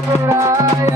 గురురాయ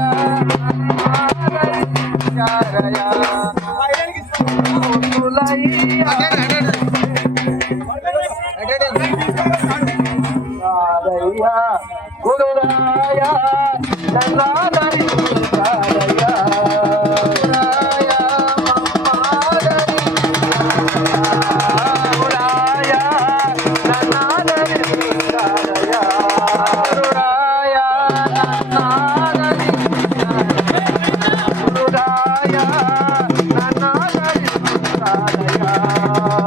Radha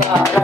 Bye.